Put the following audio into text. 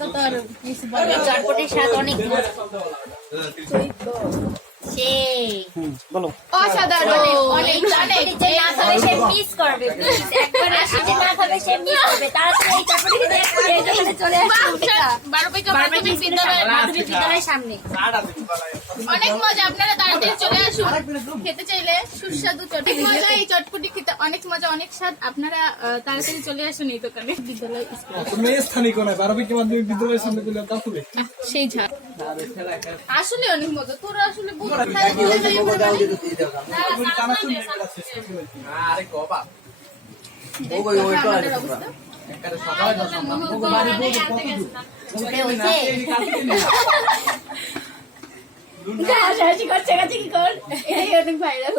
কথা তো আর কিছু বলে চটপটির স্বাদ অনেক সেই বলো অসাধারণ অনেক অনেক যে না খাবে সে মিস করবে একবার আসে যে না খাবে সে মিস করবে তাড়াতাড়ি এই চটপটি খেতে এই দোকানে চলে আসবে 12 মাধ্যমিক বিদ্যালয়ের সামনে অনেক মজা, আপনারা তাড়াতাড়ি চলে আসুন খেতে চাইলে সুস্বাদু চটপটি মজা, এই চটপটি খেতে অনেক মজা অনেক স্বাদ। আপনারা তাড়াতাড়ি চলে আসুন এই দোকানে। বিদ্যালয় তুমি স্থানীয় কোন 12 মাধ্যমিক বিদ্যালয়ের সামনে দিলে তা হবে সেই ঝাল আসলে অনেক মজা। তোরা আসলে আরে কবা করছে কি কর এই অনেক ভাইরাল